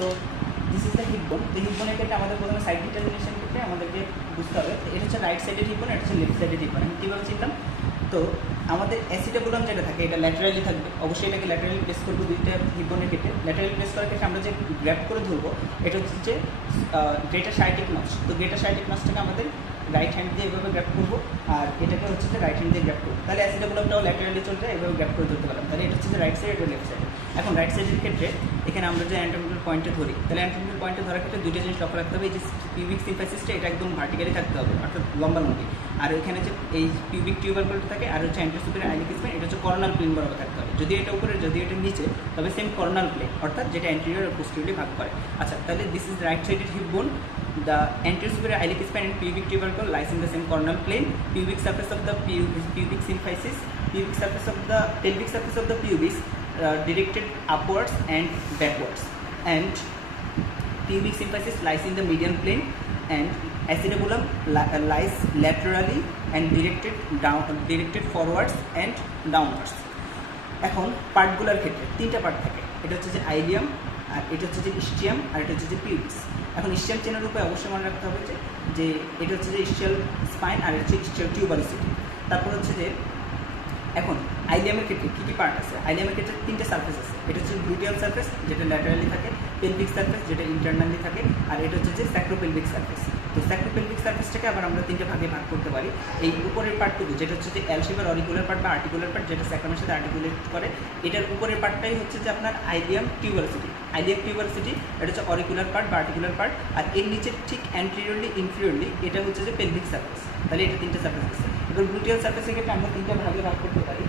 So this is the hip বোন। তো heap বোনের ক্ষেত্রে আমাদের প্রথমে সাইড ডিটারমিনেশন ক্ষেত্রে আমাদেরকে বুঝতে হবে এটা হচ্ছে রাইট সাইডের হিপ বোন, এটা হচ্ছে লেফট সাইডের হিপ বোন। আমি কীভাবে চিনলাম? তো আমাদের অ্যাসিটাবুলাম যেটা থাকে এটা ল্যাটারালি থাকবে, অবশ্যই এটাকে ল্যাটারালি প্লেস করবো দুইটা হিপ বোনের ক্ষেত্রে। ল্যাটারালি প্লেস করার ক্ষেত্রে আমরা যে গ্র্যাপ করে ধরবো এটা হচ্ছে যে গ্রেটার সাইটিক নচ। তো গ্রেটার সাইটিক নচটাকে আমাদের রাইট হ্যান্ড দিয়ে এভাবে গ্র্যাপ করবো, আর এটাকে হচ্ছে যে রাইট হ্যান্ড দিয়ে গ্র্যাপ করবো। তাহলে অ্যাসিটাবুলামটাও ল্যাটারালি চলতে এভাবে গ্র্যাপ করে ধরতে পারলাম। তাহলে এটা হচ্ছে যে রাইট সাইড, এটা লেফট সাইড। এখন রাইট সাইডের ক্ষেত্রে এখানে আমরা যে অ্যানাটমিক্যাল পয়েন্টে ধরি, তাহলে অ্যানাটমিক্যাল পয়েন্টে ধরার ক্ষেত্রে দুইটা জিনিস লক্ষ্য রাখতে হবে। এই যে পিউবিক সিম্পাসিসটা এটা একদম ভার্টিক্যালি থাকতে হবে, অর্থাৎ লম্বালম্বি। আর এখানে যে এই পিউবিক টিউবারকুলটা থাকে আর হচ্ছে অ্যান্টেরিয়র সুপিরিয়র আইলিক স্পাইন, এটা হচ্ছে করোনাল প্লেন বরাবর থাকতে হবে। যদি এটা উপরে, যদি এটা নিচে, তবে সেম করোনাল প্লেন, অর্থাৎ যেটা অ্যান্টেরিয়র আর পোস্টেরিয়রলি ভাগ করে। আচ্ছা, তাহলে this is right sided hip bone. The anterior superior iliac spine and pubic tubercle lies in the same coronal plane. Pubic surface of the pubic symphysis, pubic surface of the pelvic surface of the pubis directed upwards and backwards, and pubic symphysis lies in the median plane, and acetabulum lies laterally and directed forwards and downwards. এখন পার্টগুলোর ক্ষেত্রে তিনটা part থাকে, এটা হচ্ছে যে ileum, আর এটা হচ্ছে যে ইস্টিয়াম, আর এটা হচ্ছে যে পিউবিস। এখন ইস্টিয়াম চেনার উপরে অবশ্যই মনে রাখতে হবে যে এটা হচ্ছে যে ইস্টিয়াল স্পাইন আর এটা হচ্ছে ইস্টিয়াল টিউবারিসিটি। তারপর হচ্ছে যে এখন আইলিয়ামের ক্ষেত্রে কী কী পার্ট আছে? আইলিয়ামের ক্ষেত্রে তিনটে সার্ফেস আছে। এটা হচ্ছে গ্লুটিয়াল সার্ফেস যেটা ল্যাটারালি থাকে, পেলভিক সার্ফেস যেটা ইন্টারনালি থাকে, আর এটা হচ্ছে যে স্যাক্রোপেলভিক সার্ফেস। তো স্যাক্রোপেলভিক সার্ফেসটাকে আবার আমরা তিনটে ভাগে ভাগ করতে পারি। এই উপরের পার্টটুকু যেটা হচ্ছে যে এল শেপের অরিকুলার পার্ট বা আর্টিকুলার পার্ট, যেটা স্যাক্রামের সাথে আর্টিকুলেট করে, এটার উপরের পার্টটাই হচ্ছে যে আপনার আইলিয়াম টিউবারসিটি। আইলিয়াম টিউবারসিটি এটা হচ্ছে অরিকুলার পার্ট বা আর্টিকুলার পার্ট, আর এর নিচে ঠিক অ্যান্টেরিয়রলি ইনফিরিয়রলি এটা হচ্ছে যে পেলভিক সার্ফেস। তাহলে এটা তিনটে সার্ফেস আছে। এবার গ্লুটিয়াল সার্ফেসের ক্ষেত্রে আমরা তিনটা ভাগে ভাগ করতে পারি,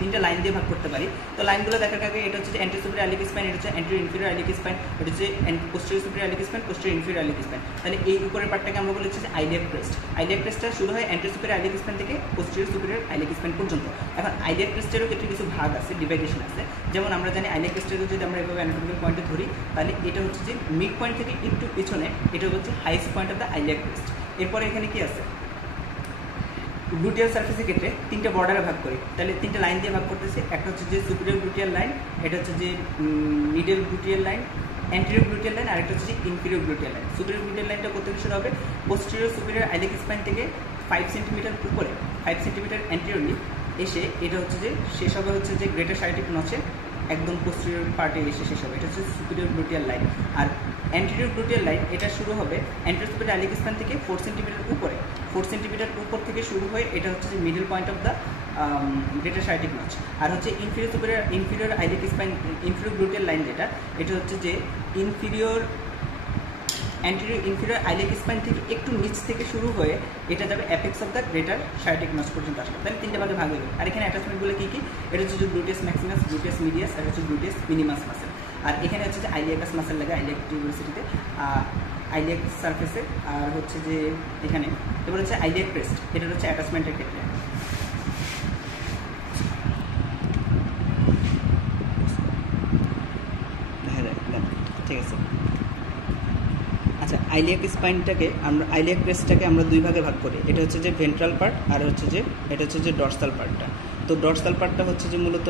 তিনটা লাইন দিয়ে ভাগ করতে পারি। তো লাইনগুলো দেখার আগে এটা হচ্ছে যে অ্যান্টেরিয়র সুপিরিয়র আইলিক স্পাইন, এটা হচ্ছে অ্যান্টেরিয়র ইনফিরিয়র আইলিক স্পাইন, এটা হচ্ছে posterior superior iliac spine, posterior inferior iliac spine. তাহলে এই উপরের পার্টটাকে আমরা বলি হচ্ছে যে আইলিয়াক ক্রেস্ট। আইলিয়াক ক্রেস্টটা শুরু হয় অ্যান্টেরিয়র সুপিরিয়র আইলিক স্পাইন থেকে পোস্টেরিয়র সুপিরিয়র আইলিক স্পাইন পর্যন্ত। এখন আইলিয়াক ক্রেস্টেরও ক্ষেত্রে কিছু ভাগ আছে, ডিভাইডেশন আছে। যেমন আমরা জানি আইলিয়াক ক্রেস্টের যদি আমরা এভাবে অ্যানাটমিক্যাল পয়েন্টে ধরি, তাহলে এটা হচ্ছে যে মিড পয়েন্ট থেকে একটু পিছনে, এটা হচ্ছে highest point of the iliac crest. এরপরে এখানে কি আছে? গ্লুটিয়াল সার্ফেসের ক্ষেত্রে তিনটা বর্ডারে ভাগ করি, তাহলে তিনটা লাইন দিয়ে ভাগ করতেছি। একটা হচ্ছে যে সুপিরিয়র গ্লুটিয়াল লাইন, এটা হচ্ছে যে middle gluteal line, anterior gluteal line, আর একটা হচ্ছে যে inferior gluteal line. Superior gluteal লাইনটা করতে শুরু হবে পোস্টেরিয়র সুপিরিয়র আইলিক স্পাইন থেকে 5 সেন্টিমিটার উপরে, 5 সেন্টিমিটার অ্যান্টেরিয়রলি এসে এটা হচ্ছে যে শেষ হবে হচ্ছে যে গ্রেটার সাইটিক নচে একদম পোস্টেরিয়র পার্টে এসে শেষ হবে, এটা হচ্ছে সুপিরিয়র গ্লুটিয়াল লাইন। আর অ্যান্টেরিয়র গ্লুটিয়াল লাইন এটা শুরু হবে অ্যান্টেরিয়র সুপিরিয়র আইলিক স্পাইন থেকে 4 সেন্টিমিটার উপরে, 4 সেন্টিমিটার উপর থেকে শুরু হয়ে এটা হচ্ছে যে middle point of the greater sciatic notch. আর হচ্ছে inferior iliac spine, inferior gluteal line যেটা, এটা হচ্ছে যে অ্যান্টেরিয়র ইনফিরিয়র আইলিক স্পাইন থেকে একটু নিচ থেকে শুরু হয়ে এটা যাবে apex of the greater sciatic notch পর্যন্ত আসবে। তাহলে তিনটে ভাগে ভাগ হয়ে গেল। আর এখানে অ্যাটাচমেন্টগুলো কী কী? এটা হচ্ছে যে গ্লুটিয়াস ম্যাক্সিমাস, গ্লুটিয়াস মিডিয়াস, আর হচ্ছে গ্লুটিয়াস মিনিমাস মাসেল। আর এখানে হচ্ছে যে আইলিয়াকাস মাসেল লাগে আইলিয়াক টিউবারসিটিতে, আইলিয়াক সার্ফেসে। আর হচ্ছে যে এখানে এবার হচ্ছে আইলিয়াক ক্রেস্ট, এটা হচ্ছে অ্যাটাচমেন্টের ক্ষেত্রে। ঠিক আছে। আচ্ছা, আইলিয়াক স্পাইনটাকে আমরা, আইলিয়াক ক্রেস্টটাকে আমরা দুই ভাগে ভাগ করি। এটা হচ্ছে যে ভেন্ট্রাল পার্ট, আর হচ্ছে যে এটা হচ্ছে যে ডর্সাল পার্টটা। তো ডর্সাল পার্টটা হচ্ছে যে মূলত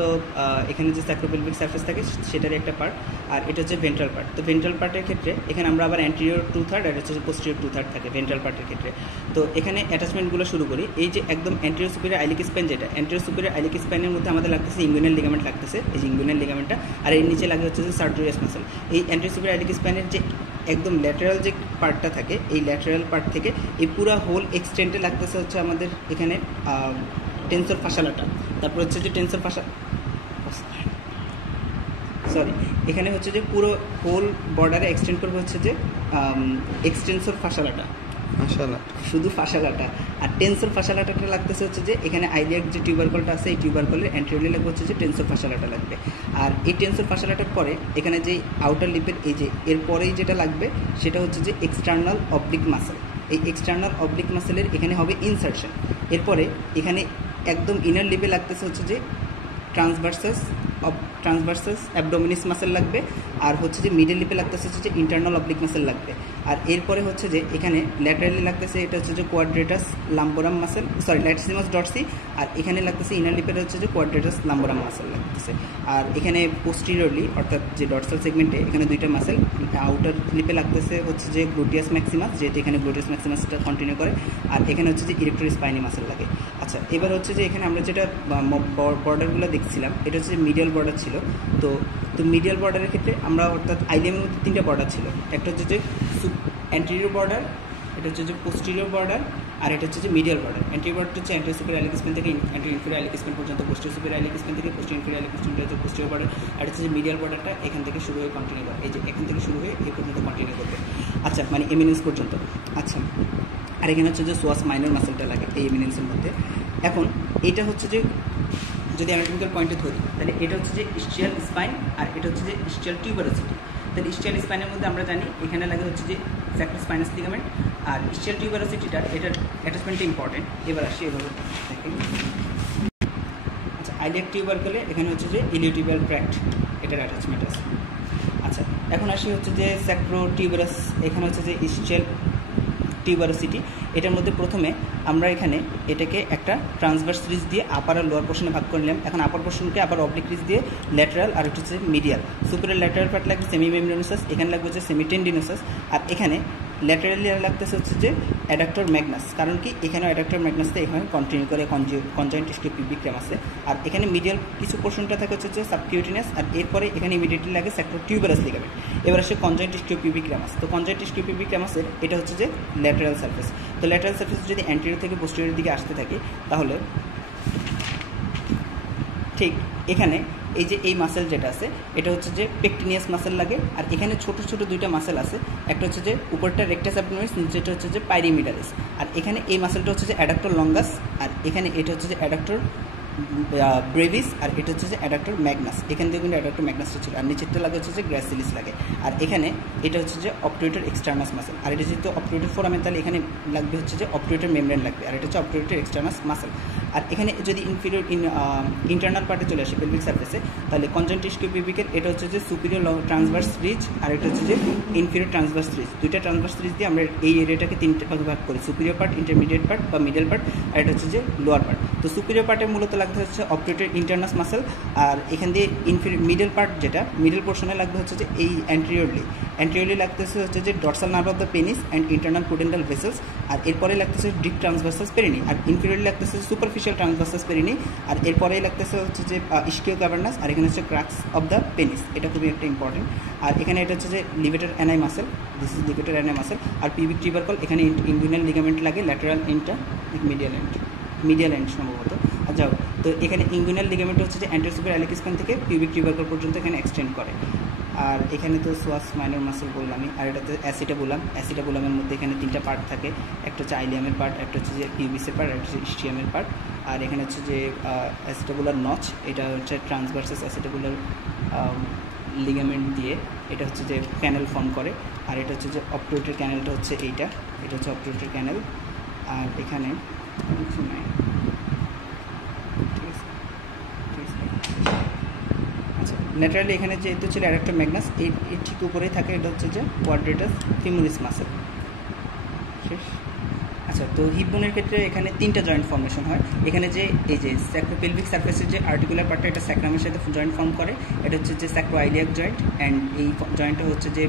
এখানে যে স্যাক্রোপেলভিক সার্ফেস থাকে সেটারই একটা পার্ট, আর এটা হচ্ছে ভেন্ট্রাল পার্ট। তো ভেন্ট্রাল পার্টের ক্ষেত্রে এখানে আমরা আবার অ্যান্টেরিয়র 2/3 আর হচ্ছে যে পোস্টেরিয়র 2/3 থাকে ভেন্ট্রাল পার্টের ক্ষেত্রে। তো এখানে অ্যাটাচমেন্টগুলো শুরু করি। এই যে একদম অ্যান্টেরিয়র সুপিরিয়র আইলিক স্পাইন যেটা, অ্যান্টেরিয়র সুপিরিয়র আইলিক স্পাইনের মধ্যে আমাদের লাগতেছে ইঙ্গুইনাল লিগামেন্ট লাগতেছে, এই যে ইঙ্গুইনাল লিগামেন্টটা, আর এর নিচে লাগে হচ্ছে যে সার্টোরিয়াস মাসেল। এই অ্যান্টেরিয়র সুপিরিয়র আইলিক স্পাইনের যে একদম ল্যাটারাল যে পার্টটা থাকে, এই ল্যাটারাল পার্ট থেকে এই পুরো হোল এক্সটেন্টে লাগতেছে হচ্ছে আমাদের এখানে টেন্সর ফাসালাটা। তারপর হচ্ছে যে টেন্সর এখানে হচ্ছে যে পুরো হোল বর্ডারে এক্সটেন্ড করবে হচ্ছে যে এক্সটেন্সর ফাসালাটা, শুধু ফাসালাটা। আর টেন্সর ফাসালাটাটা লাগতেছে হচ্ছে যে এখানে আইলিয়াক যে টিউবারকলটা আছে, এই টিউবারকলের অ্যান্টেরিয়রলি লাগবে হচ্ছে যে টেন্সর ফাসালাটা লাগবে। আর এই টেন্সর ফাসালাটার পরে এখানে যে আউটার লিপের এই যে এরপরেই যেটা লাগবে সেটা হচ্ছে যে এক্সটার্নাল অবলিক মাসেল। এই এক্সটার্নাল অবলিক মাসেলের এখানে হবে ইনসার্শন। এরপরে এখানে একদম ইনার লিপে লাগতেছে হচ্ছে যে ট্রান্সভার্সাস ট্রান্সভার্সাস অ্যাবডোমিনিস মাসেল লাগবে, আর হচ্ছে যে মিডল লিপে লাগতেছে হচ্ছে যে ইন্টারনাল অবলিক মাসেল লাগবে। আর এরপরে হচ্ছে যে এখানে ল্যাটারালি লাগতেছে এটা হচ্ছে যে quadratus lumborum muscle, sorry latissimus dorsi, আর এখানে লাগতেছে ইনার লিপের হচ্ছে যে কোয়াড্রেটাস লাম্বোরাম মাসেল লাগতেছে। আর এখানে পোস্টিরিয়রলি অর্থাৎ যে ডরসাল সেগমেন্টে এখানে দুইটা মাসেল, আউটার লিপে লাগতেছে হচ্ছে যে গ্লুটিয়াস ম্যাক্সিমাস, যেহেতু এখানে গ্লুটিয়াস ম্যাক্সিমাসটা কন্টিনিউ করে, আর এখানে হচ্ছে যে ইরেক্টর স্পাইনি মাসেল লাগে। আচ্ছা, এবার হচ্ছে যে এখানে আমরা যেটা বর্ডারগুলো দেখছিলাম এটা হচ্ছে যে মিডিয়াল বর্ডার ছিল। তো মিডিয়াল বর্ডারের ক্ষেত্রে আমরা অর্থাৎ আইলিয়ামের মধ্যে তিনটা বর্ডার ছিল, একটা হচ্ছে যে অ্যান্টেরিয়র বর্ডার, এটা হচ্ছে যে পোস্টিরিয়র বর্ডার, আর এটা হচ্ছে যে মিডিয়াল বর্ডার। অ্যান্টেরিয়র বর্ডার হচ্ছে অ্যান্টেরিয়র সুপিরিয়র আইলিক স্পেন থেকে অ্যান্টেরিয়র ইনফেরিয়র আইলিক স্পেন পর্যন্ত, পোস্টেরিয়র সুপিরিয়র আইলিক স্পেন থেকে পোস্টেরিয়র ইনফেরিয়র আইলিক স্পেন হচ্ছে পোস্টেরিয়র বর্ডার, আর হচ্ছে যে মিডিয়াল বর্ডারটা এখান থেকে শুরু হয়ে কন্টিনিউ করে, এই যে এখান থেকে শুরু হয়ে এই পর্যন্ত কন্টিনিউ করবে। আচ্ছা, মানে এমিনেন্স পর্যন্ত। আচ্ছা, আর এখানে হচ্ছে যে সোয়াস মাইনর মাসেলটা লাগে এই এমিনেন্সের মধ্যে। এখন এটা হচ্ছে যে যদি অ্যানাটমিক্যাল পয়েন্টে ধরি তাহলে এটা হচ্ছে যে ইস্চিয়াল স্পাইন, আর এটা হচ্ছে যে ইস্চিয়াল টিউবারোসিটি। তাহলে ইস্চিয়াল স্পাইনের মধ্যে আমরা জানি এখানে লাগে হচ্ছে যে স্যাক্রো স্পাইনাস লিগামেন্ট, আর ইস্চিয়াল টিউবারোসিটিটা এটার অ্যাটাচমেন্টটা ইম্পর্টেন্ট। এবার আসি এভাবে দেখি। আচ্ছা, আইলিয়াক টিউবারকেলে এখানে হচ্ছে যে ইলিওটিবিয়াল ট্র্যাক্ট, এটার অ্যাটাচমেন্ট আছে। আচ্ছা, এখন আসি হচ্ছে যে স্যাক্রো টিউবারাস, এখানে হচ্ছে যে ইস্চিয়াল টিউবারোসিটি। এটার মধ্যে প্রথমে আমরা এখানে এটাকে একটা ট্রান্সভার্স রিজ দিয়ে আপার আর লোয়ার পোর্শনে ভাগ করে নিলাম। এখন আপার পোর্শনকে আবার অবলিক রিজ দিয়ে ল্যাটারাল, আর এটা হচ্ছে মিডিয়াল। সুপিরিয়র ল্যাটারাল পার্ট লাগবে সেমি মেমব্রেনোসাস, এখানে লাগবে হচ্ছে সেমি টেন্ডিনোসাস, আর এখানে ল্যাটারালি লাগতেছে হচ্ছে যে অ্যাডাক্টর ম্যাগনাস। কারণ কি এখানে অ্যাডাক্টর ম্যাগনাসটা এখানে কন্টিনিউ করে কনজয়েন্ট স্টিওপিউবিক আছে। আর এখানে মিডিয়াল কিছু পোর্শনটা থাকে হচ্ছে যে সাবকিউটিনাস, আর এরপরে এখানে ইমিডিয়েটলি লাগে স্যাক্রো টিউবারাস লিগামেন্ট। এবার আসে কনজয়েন্ট স্টিওপিউবিক রামাস। তো কনজয়েন্ট স্টিওপিউবিক রামাসের এটা হচ্ছে যে ল্যাটারাল সারফেস। তো ল্যাটারাল সারফেস যদি অ্যান্টেরিয়র থেকে পোস্টেরিয়র দিকে আসতে থাকে তাহলে ঠিক এখানে এই যে এই মাসেল যেটা আছে এটা হচ্ছে যে পেকটিনিয়াস মাসেল লাগে। আর এখানে ছোট ছোট দুইটা মাসেল আছে, একটা হচ্ছে যে উপরটা রেক্টাস অ্যাবডোমিনালিস, নিচেটা হচ্ছে যে পাইরিমিডালিস। আর এখানে এই মাসেলটা হচ্ছে যে অ্যাডাক্টর লঙ্গাস, আর এখানে এটা হচ্ছে যে অ্যাডাক্টর ব্রেভিস, আর এটা হচ্ছে যে অ্যাডাক্টর ম্যাগনাস। এখান থেকে কিন্তু অ্যাডাক্টর ম্যাগনাসটা ছিল, আর নিচেরটা লাগে হচ্ছে যে গ্র্যাসিলিস লাগে। আর এখানে এটা হচ্ছে যে অবটুরেটর এক্সটার্নাস মাসেল, আর এটা যেহেতু অবটুরেটর ফোরামেন তাহলে এখানে লাগবে হচ্ছে যে অবটুরেটর মেমব্রেন লাগবে, আর এটা হচ্ছে অবটুরেটর এক্সটার্নাস মাসেল। আর এখানে যদি ইন্টারনাল পার্টে চলে আসে পেলভিক সারফেসে তাহলে কনজয়েন্ট স্টিওপিউবিকের এটা হচ্ছে যে সুপিরিয়র ট্রান্সভার্স রিজ, আর এটা হচ্ছে যে ইনফিরিয়র ট্রান্সভার্স রিজ। দুইটা ট্রান্সভার্স রিজ দিয়ে আমরা এই এরিয়াটাকে তিনটে ভাগ করি, সুপিরিয়র পার্ট, ইন্টারমিডিয়েট পার্ট বা মিডল পার্ট, আর এটা হচ্ছে যে লোয়ার পার্ট। তো সুপিরিয়র পার্টে মূলত লাগবে হচ্ছে অবটুরেটর ইন্টারনাস মাসেল, আর এখান দিয়ে মিডল পার্ট যেটা মিডল পোর্শনে লাগবে হচ্ছে যে এই অ্যান্টেরিয়রলি লাগতেছে হচ্ছে যে dorsal nerve of the penis and internal pudendal vessels, আর এরপরে লাগতেছে ডিপ ট্রান্সভার্সাস পেরিনি, আর ইনফিরিয়রলি লাগতেছে সুপারফিশিয়াল ট্রান্সভার্সাস পেরিনি, আর এরপরেই লাগতেছে হচ্ছে যে ইস্কিও ক্যাভার্নাস, আর এখানে হচ্ছে ক্রাক্স অফ দ্য পেনিস। এটা খুবই একটা ইম্পর্টেন্ট। আর এখানে এটা হচ্ছে যে levator ani muscle, this is levator ani muscle. আর পিউবিক টিউবারকল এখানে ইনগুইনাল লিগামেন্ট লাগে, ল্যাটারাল এন্ডটা মিডিয়াল এন্ড সম্ভবত। যাও, তো এখানে ইনগুইনাল লিগামেন্ট হচ্ছে যে অ্যান্টেরিয়র সুপিরিয়র আইলিক স্পাইন থেকে পিউবিক টিউবারকল পর্যন্ত এখানে এক্সটেন্ড করে। আর এখানে তো সোয়াস মাইনর মাসেল বললামই, আর এটাতে অ্যাসিটাবুলামের মধ্যে এখানে তিনটা পার্ট থাকে, একটা হচ্ছে আইলিয়ামের পার্ট, একটা হচ্ছে যে পিউবিসের পার্ট, একটা হচ্ছে ইস্টিয়ামের পার্ট। আর এখানে হচ্ছে যে অ্যাসিটাবুলার নচ, এটা হচ্ছে ট্রান্সভার্সাস অ্যাসিটাবুলার লিগামেন্ট দিয়ে এটা হচ্ছে যে ক্যানেল ফর্ম করে। আর এটা হচ্ছে যে অবটুরেটর ক্যানেলটা হচ্ছে এটা হচ্ছে অবটুরেটর ক্যানেল। আর এখানে কিছু নাই, আচ্ছা ল্যাটারালি এখানে যেহেতু ছিল অ্যাডাক্টর ম্যাগনাস, এই ঠিক উপরেই থাকে এটা হচ্ছে যে কোয়াড্রেটাস ফিমোরিস মাসেল। শেষ। আচ্ছা, তো হিপ বোনের ক্ষেত্রে এখানে তিনটা জয়েন্ট ফর্মেশন হয়। এখানে যে এই যে স্যাক্রোপেলভিক সারফেসের যে আর্টিকুলার পার্টটা এটা স্যাক্রামের সাথে জয়েন্ট ফর্ম করে, এটা হচ্ছে যে স্যাক্রোআইলিয়াক জয়েন্ট, অ্যান্ড এই জয়েন্টটা হচ্ছে যে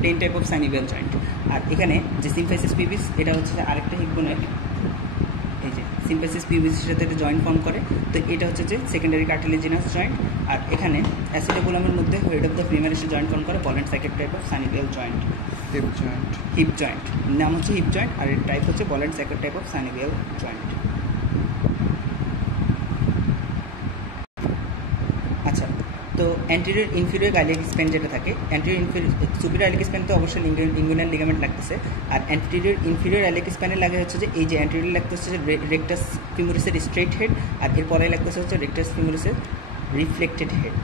plane type of synovial joint. আর এখানে যে সিম্ফাইসিস পিউবিস এটা হচ্ছে আরেকটা হিপ বোনের, এই যে সিম্ফাইসিস পিউবিসের সাথে এটা জয়েন্ট ফর্ম করে, তো এটা হচ্ছে যে সেকেন্ডারি কার্টিলেজিনাস জয়েন্ট। আর এখানে অ্যাসিটাবুলামের মধ্যে হেড অফ দ্য ফিমের এসে জয়েন্ট ফর্ম করে ball and socket type of synovial joint. Hip joint নাম হচ্ছে হিপ জয়েন্ট, আর এর টাইপ হচ্ছে ball and socket type of synovial joint. আচ্ছা, তো অ্যান্টেরিয়র ইনফিরিয়র আইলিক স্পেন যেটা থাকে, অ্যান্টেরিয়র সুপিরিয়র আইলিক স্পেন তো অবশ্যই ইনগুইনাল লিগামেন্ট লাগতেছে, আর অ্যান্টেরিয়র ইনফিরিয়র আইলিক স্পেনে লাগে হচ্ছে যে এই যে অ্যান্টেরিয়র লাগতেছে যে রেক্টাস ফিমোরিসের স্ট্রেট হেড, আর এরপরে লাগতেছে হচ্ছে রেক্টাস ফিমোরিসের রিফ্লেক্টেড হেড।